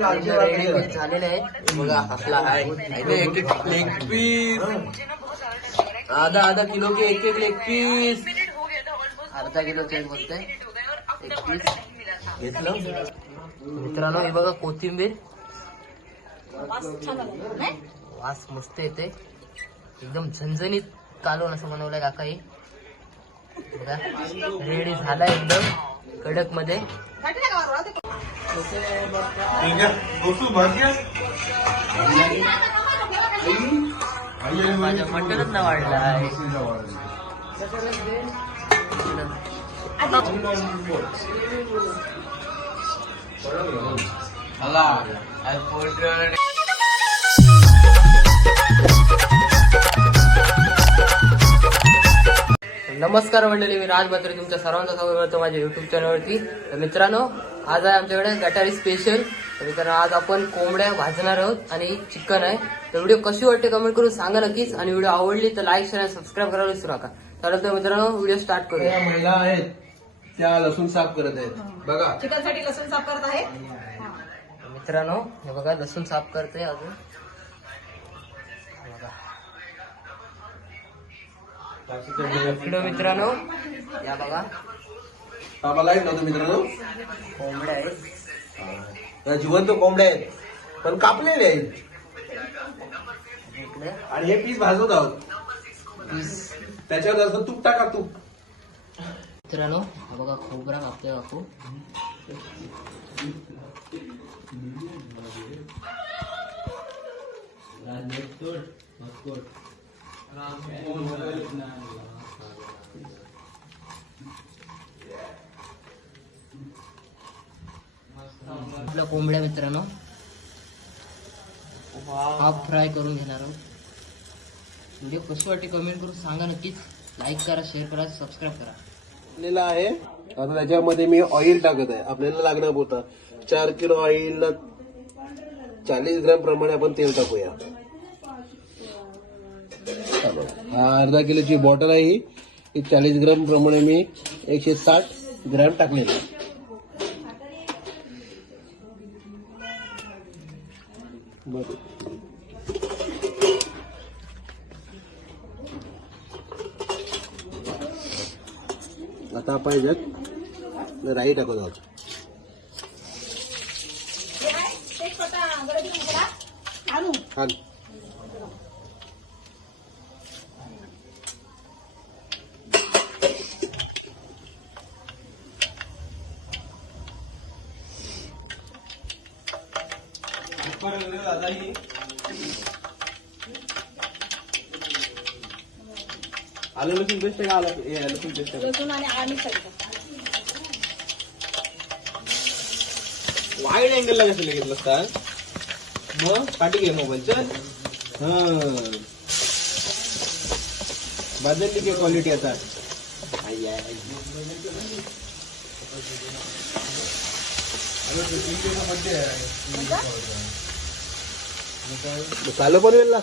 झालेले बघा आहे. एक एक लेग पीस आधा आधा किलो के एक एक लेग पीस. अर्धा किलो तेल बोलतोय. एक पीस. घेतलं? मित्रांनो हे बघा कोथिंबीर. वास मस्त येते एकदम झणझणीत कालवण असं बनवलंय काका हे बघा रेडी झालाय एकदम कडकमध्ये माझ्या मटनच ना वाढलाय नमस्कार मंडळी मी राज मात्र तुमच्या सर्वांचं स्वागत करतो माझ्या युट्यूब चॅनलवरती तर मित्रांनो आज आहे आमच्याकडे गटारी स्पेशल तर मित्रांनो आज आपण कोंबड्या भाजणार आहोत आणि चिकन आहे. तर व्हिडिओ कशी वाटते कमेंट करून सांगा नक्कीच. आणि व्हिडिओ आवडली तर लाईक शेअर आणि सबस्क्राईब करायला विसरू नका. तर तर मित्रांनो व्हिडिओ स्टार्ट करूया. त्या महिला आहेत त्या लसूण साफ करत आहेत. बघा. चिकनसाठी लसूण साफ करत आहे? मित्रांनो हे बघा लसूण साफ करते अजून. मित्रांनो या बघा. आम्हाला आहेत नव्हतं मित्रांनो? कोंबड्या आहेत. जिवंत कोंबड्या आहेत. पण कापलेले आहेत. आणि हे पीस भाजवत आहोत. त्याच्यावर असं तूप टाका तूप. मित्रांनो हा बघा खोबरा कापतोय काकू. आपल्या कोंबड्या मित्रांनो हाफ फ्राय करून घेणार आहोत. व्हिडिओ कशी वाटते कमेंट करून सांगा नक्कीच. लाईक करा शेअर करा सबस्क्राईब करा. आपल्याला आहे आता त्याच्यामध्ये मी ऑइल टाकत आहे. आपल्याला लागणार होता चार किलो ऑइलला चाळीस ग्रॅम प्रमाणे आपण तेल टाकूया. हा अर्धा किलोची बॉटल आहे ही. चाळीस ग्रॅम प्रमाणे मी एकशे साठ ग्रॅम टाकलेलं आहे. आता आपण याच्यात राई टाकत आहोत. हा आलं लसूण पेस्ट का? आलं हे लसूण पेस्ट लसूण आणि मिक्स वाईड अँगलला कशाला घेतलं का मग पाठी घे मोबाईलचं हा. बदलली की क्वालिटी आता. आई, चालू पनवेलला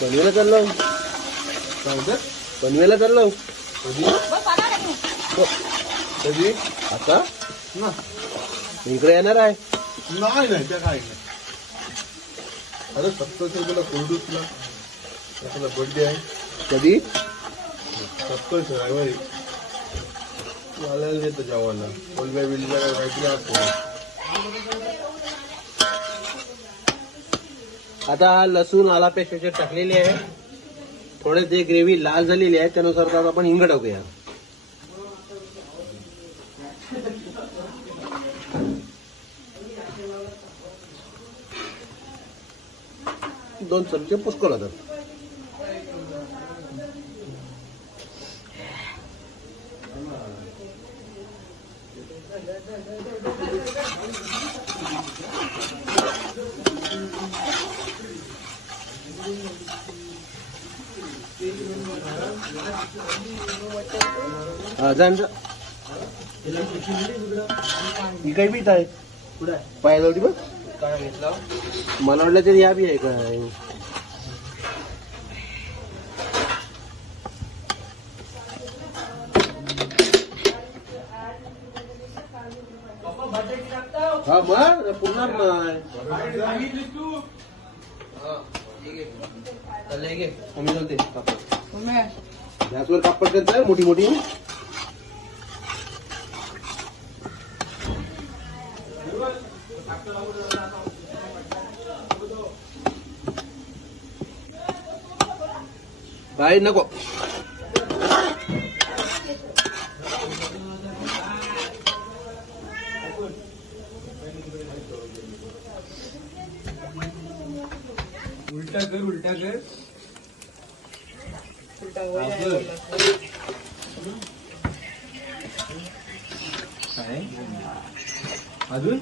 पनवेलला चाललो? पनवेलला चाललो कधी. कधी? आता? ना. इकडे येणार आहे. नाही नाही त्या काय अरे सत्तर रुपयाला कोल्डूसला आपला बर्थडे आहे. कधी? सत्तर ड्रायव्हर वाल्याला येतं जेवायला. कोलब्या बिलब्या काहीतरी असतो आता हा लसूण आला पेस्ट याच्यात टाकलेली आहे. थोडे ते ग्रेव्ही लाल झालेली आहे त्यानुसार आता आपण हिंग टाकूया. दोन चमचे पुष्कळ होतात. जा. ही काही बीत आहे पायाजवळ बघ काय घेतलं मला वाटलं तरी या बी आहे काय हा मग पुन्हा नाही कापड मोठी मोठी बाई नको उलटा कर उलटा कर. काय? अजून?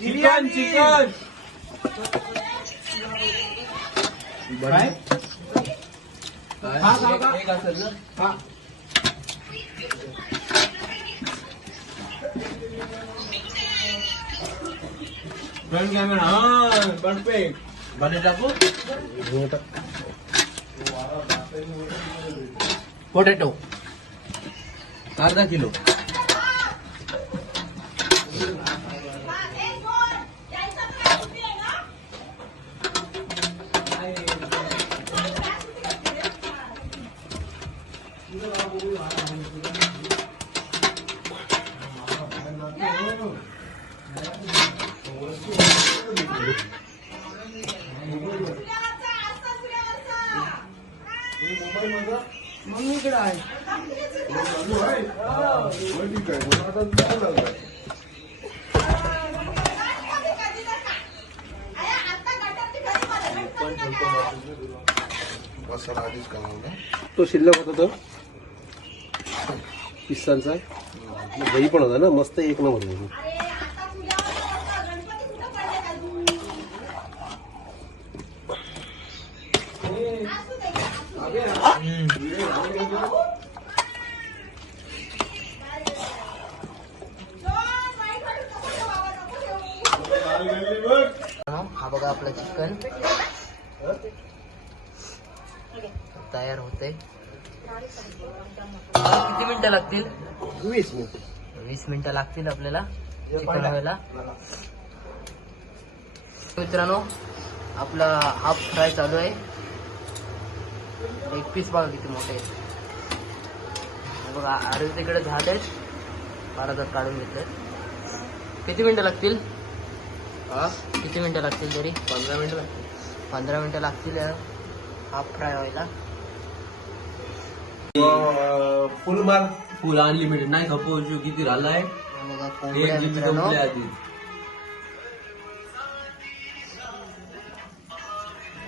Chicken chicken. काय. एक असेल ना. फ्रंट कॅमेरा हा परफेक्ट टाकू पोटॅटो अर्धा किलो. मम्मीकडे आहे पण तो शिल्लक होता तो. पिस्तांचा दही पण होता ना मस्त एक नंबर होता. हा बघा आपलं चिकन. तयार होते. किती मिनिटं लागतील? वीस मिनिट. वीस मिनिटं लागतील आपल्याला चिकन व्हायला. मित्रांनो आपला हाफ फ्राय चालू आहे. एक पीस बघा किती मोठे बघा अरे तिकडे झाड आहेत. बारा तास काढून घेतले. किती मिनिटं लागतील? किती मिनिटं लागतील तरी? पंधरा मिनिट लागते पंधरा मिनिटं लागतील हाफ फ्राय व्हायला. फुल माल फुल अनलिमिटेड नाही खपो किती राहिलाय हे बघा एक कोंबड्या जीबी मित्रांनो. संपले आधी.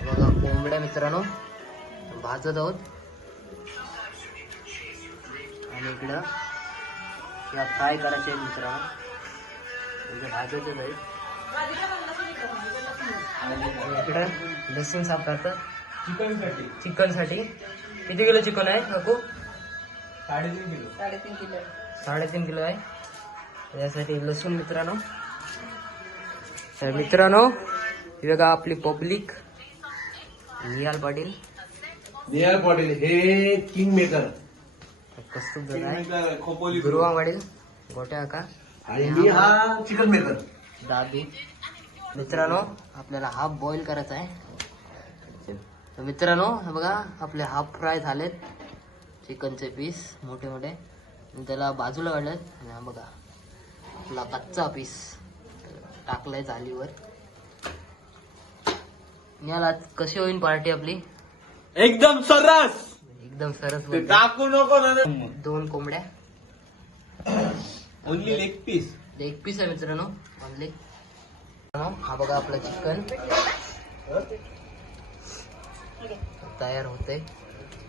बघा कोंबड्या मित्रांनो. भाजत आहोत. आणि इकडं या फ्राय करायचे आहेत मित्रांनो. इकडे भाजतच आहेत आणि इकडं लसूण साफ करतात चिकनसाठी. चिकनसाठी. किती किलो चिकन आहे? काकू साडेतीन किलो. साडेतीन किलो साडेतीन किलो आहे. यासाठी लसूण मित्रांनो. तर मित्रांनो ही बघा आपली पब्लिक. निहाल पाटील. निहाल पाटील हे किंग मेकर दादा आहे खोपोली दुर्वा पाटील गोट्या का आणि मी हा चिकन मेकर दादू. मित्रांनो आपल्याला हाफ बॉईल करायचा आहे. तर मित्रांनो हे बघा आपले हाफ फ्राय झालेत. चिकनचे पीस मोठे मोठे. त्याला बाजूला काढलेत. आणि हा बघा आपला कच्चा पीस टाकलाय जालीवर याला कशी होईल पार्टी आपली? एकदम सर्रास एकदम सरस. टाकू नको ना. दोन कोंबड्या. ओनली लेग पीस एक पीस आहे मित्रांनो ऑनली हा बघा आपलं चिकन तयार होते.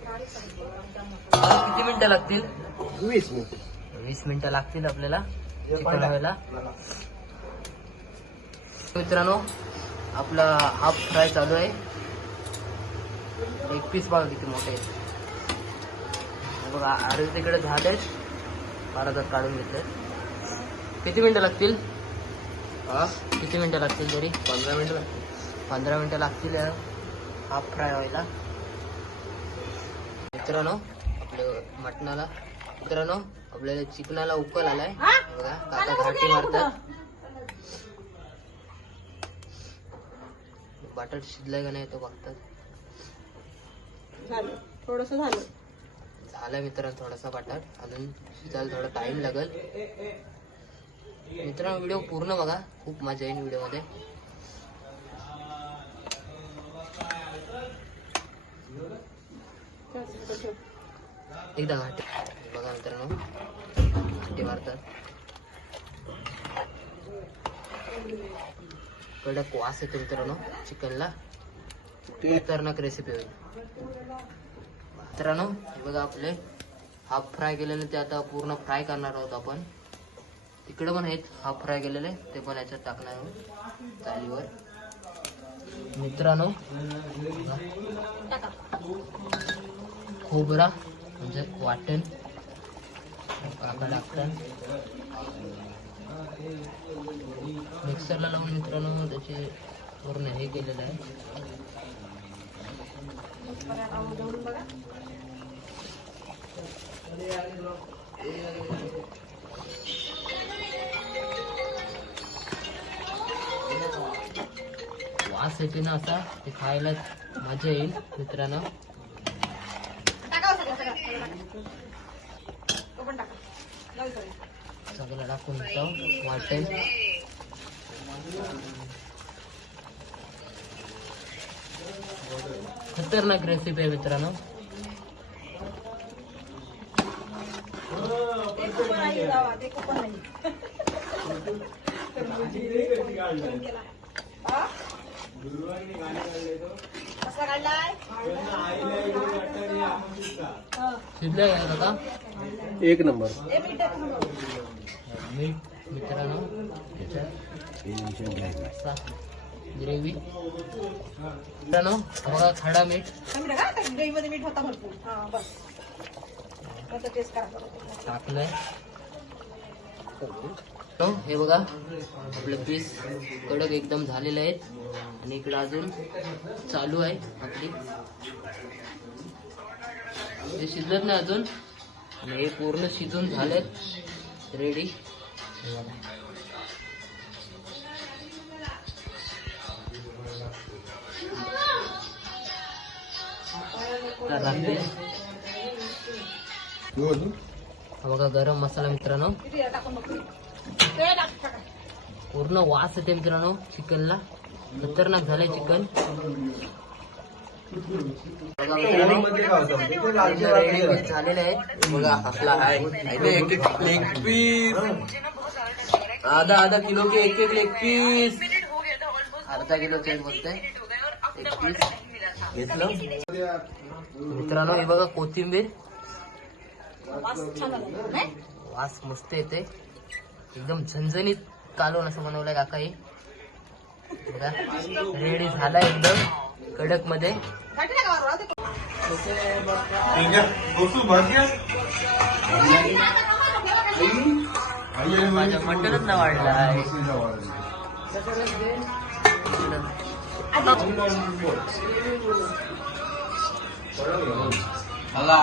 किती मिनिटं लागतील? वीस मिनिट. वीस मिनिटं लागतील आपल्याला चिकन मित्रांनो आपला हाफ फ्राय चालू आहे. एक पीस बघा किती मोठे बघा अरे तिकडे बारा तास काढून घेतले किती मिनिटं लागतील? हा? किती मिनिटं लागतील तरी? पंधरा मिनिट लागते पंधरा मिनिटं लागतील हाफ फ्राय व्हायला मित्रांनो आपलं मटणाला मित्रांनो आपल्याला चिकनाला उकल आलाय? बघा काका घाटी मारतात बटाट शिजलाय का नाही तो बघतात. झालं. थोडस झालं. झाला मित्रांनो थोडासा बटाट. अजून शिजायला थोडा टाइम लागेल. मित्रांनो व्हिडिओ पूर्ण बघा. खूप मजा येईल व्हिडिओ एकदा घाटे. बघा मित्रांनो घाटे मारतात. कडक वास येतो मित्रांनो चिकनला. ते खतरनाक रेसिपी होईल. मित्रांनो हे बघा आपले. हाफ फ्राय केलेले ते आता पूर्ण फ्राय करणार आहोत आपण. तिकडे पण आहेत हाफ फ्राय केलेले ते पण याच्यात टाकणार आहोत चालीवर मित्रांनो खोबरा म्हणजे वाटण. काका मिक्सरला लावून मित्रांनो त्याचे पूर्ण हे केलेलं आहे. वास येते ना असा ते खायला मजा येईल मित्रांनो. सगळं टाकून वाटेल. खतरनाक रेसिपी आहे मित्रांनो. ते. कुपन नाही जावा ते कुपन नाही फोन केला. हा? कसला काढलाय हा. शिजलं का काका एक नंबर ए, मीठ टाक ना. मीठ मित्रांनो त्याच्यात ग्रेव्ही मित्रांनो बघा खडा मीठ कमी टाका त्या दहीमध्ये मीठ होता भरपूर हा बस आता टेस्ट करा टाकलंय हो, हे बघा आपले पीस कडक एकदम झालेले आहेत. आणि इकडे अजून चालू आहे आपली. हे शिजत नाही अजून. आणि हे पूर्ण शिजून झालेत. रेडी हा बघा गरम मसाला मित्रांनो. पूर्ण वास येते मित्रांनो चिकनला. खतरनाक झालंय चिकन. झालेले आहेत बघा आपला आहे एक एक लेग पीस आधा आधा किलो के एक एक लेग पीस. अर्धा किलो तेल बोलतंय. एक पीस. घेतलं. मित्रांनो हे बघा कोथिंबीर. वास मस्त येते एकदम झणझणीत कालवण असं बनवलंय काकाही. बघा रेडी झालाय एकदम कडकमध्ये माझ्या मटनच ना वाढलाय मला